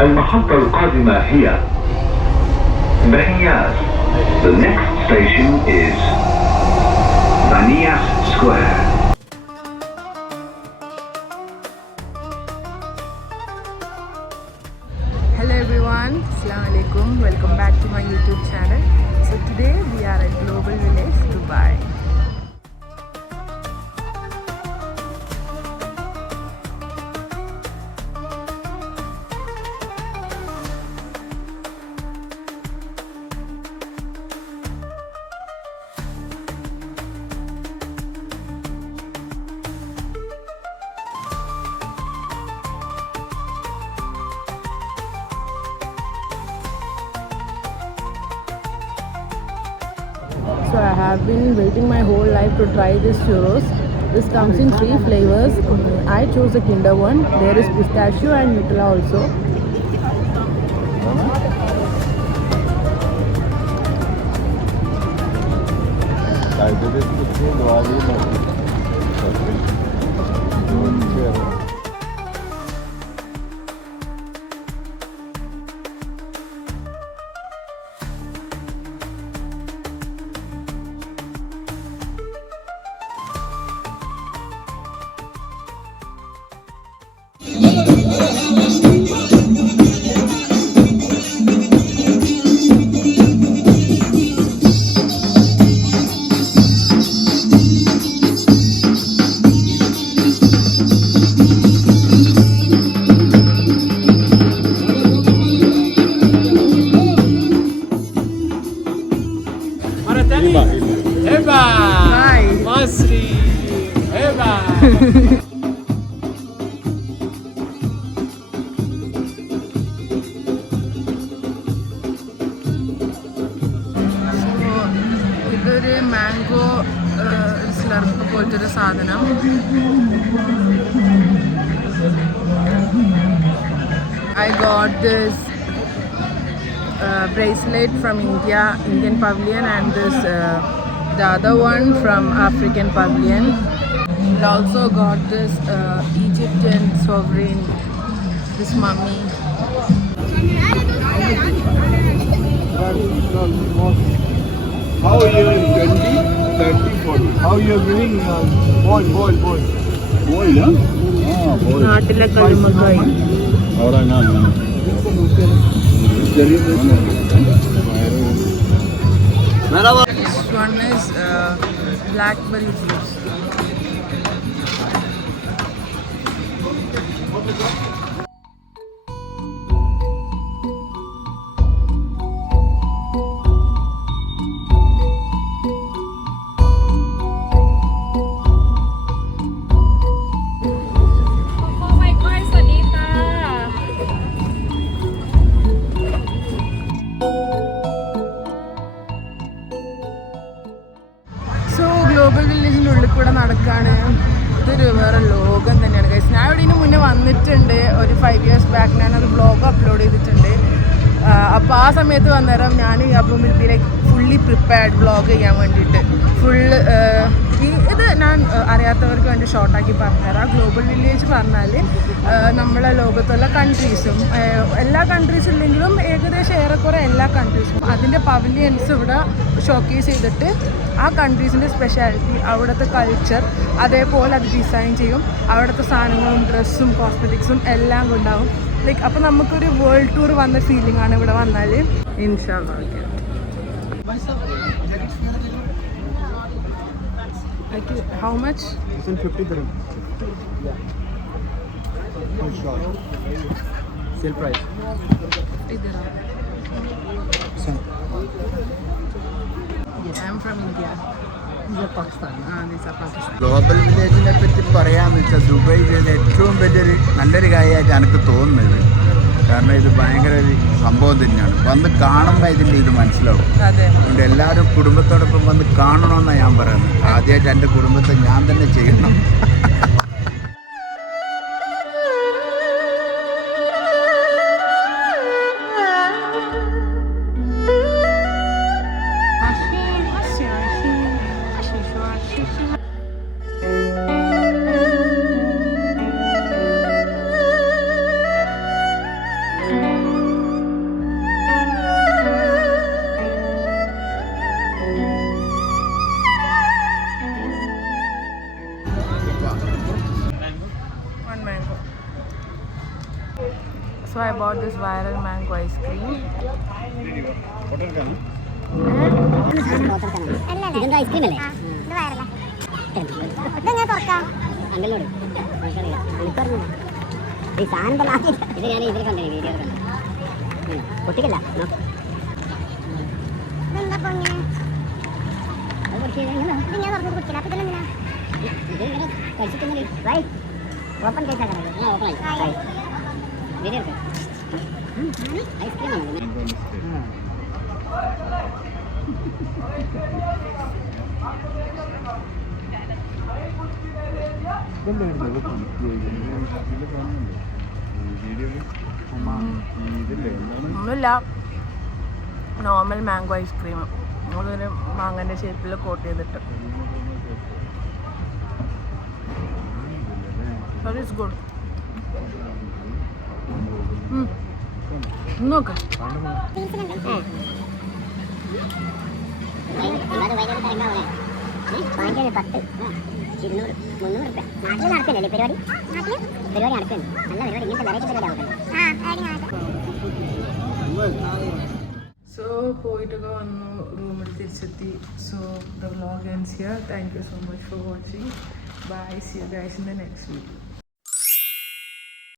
المحطة القادمة هي بنياس. The next station is Banias Square. Hello everyone, Assalamu alaikum. Welcome back to my YouTube channel. So today we are at Global Village, Dubai. So I have been waiting my whole life to try this churros. This comes in 3 flavors. I chose the Kinder one. There is pistachio and Nutella also. هبة Hi. مصري هبة. ഇതൊരു mango Slurrp പോലത്തെ ഒരു സാധനം. I got this bracelet from Indian Pavilion, and this the other one from African Pavilion. And also got this Egyptian sovereign, this mummy. How are you in 20, 30, 40? How are you giving boil? Boil, huh? Ah, boil. നാട്ടിലെ കല്ലുമ്മക്കായി. This one is blackberry juice. Global വില്ലേജിൻ്റെ ഉള്ളിൽ കൂടെ നടക്കുകയാണ്. ഇതൊരു വേറെ ലോകം തന്നെയാണ് ഗൈസ്. ഞാൻ ഇവിടെ മുന്നേ വന്നിട്ടുണ്ട് ഒരു 5 years ബാക്ക്. ഞാനത് ബ്ലോഗ് അപ്ലോഡ് ചെയ്തിട്ടുണ്ട്. അപ്പോൾ ആ സമയത്ത് വന്നേരം ഞാൻ അപ്പം will be like fully prepared vlog ചെയ്യാൻ വേണ്ടിയിട്ട്. ഫുള്ള് ഇത് ഞാൻ അറിയാത്തവർക്ക് വേണ്ടി ഷോർട്ടാക്കി പറഞ്ഞുതരാം. ഗ്ലോബൽ വില്ലേജ് പറഞ്ഞാൽ നമ്മളെ ലോകത്തുള്ള കൺട്രീസും, എല്ലാ കൺട്രീസും ഇല്ലെങ്കിലും ഏകദേശം ഏറെക്കുറെ എല്ലാ കൺട്രീസും അതിൻ്റെ പവലിയൻസ് ഇവിടെ ഷോക്കേസ് ചെയ്തിട്ട് ആ കൺട്രീസിൻ്റെ സ്പെഷ്യാലിറ്റി, അവിടുത്തെ കൾച്ചർ, അതേപോലെ അത് ഡിസൈൻ ചെയ്യും. അവിടുത്തെ സാധനങ്ങളും ഡ്രസ്സും കോസ്മെറ്റിക്സും എല്ലാം കൊണ്ടാവും. ലൈക്ക് അപ്പോൾ നമുക്കൊരു വേൾഡ് ടൂർ വന്ന ഫീലിംഗ് ആണ് ഇവിടെ വന്നാൽ. ഇൻഷാല്ലാ. How much? It's in 50 dirham. Sale price. I'm from India. These are Pakistan. These are Pakistan. Global വില്ലേജിനെ പറ്റി പറയാമെന്ന് വെച്ചാൽ ദുബായ് ചെയ്ത ഏറ്റവും നല്ലൊരു കാര്യമായിട്ട് എനിക്ക് തോന്നുന്നത്. കാരണം ഇത് ഭയങ്കര ഒരു സംഭവം തന്നെയാണ്. വന്ന് കാണുമ്പോൾ ഇതിൻ്റെ ഇത് മനസ്സിലാവും. അതുകൊണ്ട് എല്ലാവരും കുടുംബത്തോടൊപ്പം വന്ന് കാണണമെന്നാണ് ഞാൻ പറയുന്നത്. ആദ്യമായിട്ട് എൻ്റെ കുടുംബത്തെ ഞാൻ തന്നെ ചെയ്യണം. So I bought this viral mango ice cream. ഇതെന്താ ഐസ്ക്രീം അല്ലേ ഇതെങ്ങനെ തുറക്കാം അങ്കലിനോട് ഈ സാധനം പറഞ്ഞാൽ ഇത് ഞാൻ ഇതിൽ കണ്ടു വീഡിയോ കണ്ടു പൊട്ടിക്കല്ല അത് പൊട്ടിക്കില്ല ഇത് ഇങ്ങനെ കഴിച്ചിട്ടുണ്ടെങ്കിൽ ഓപ്പൺ കേസാണ് ഓപ്പണായി വീഡിയോ എടുക്കാം ഐസ്ക്രീം ആണ് ഒന്നുമില്ല, നോർമൽ മാംഗോ ഐസ്ക്രീം അതൊരു മാങ്ങൻ്റെ ഷേപ്പിൽ കോട്ട് ചെയ്തിട്ട്. That is good. നോക്ക് സോ പോയിട്ടൊക്കെ വന്നു, റൂമിൽ തിരിച്ചെത്തി. So the vlog ends here. Thank you so much for watching. Bye. See you guys in the next video.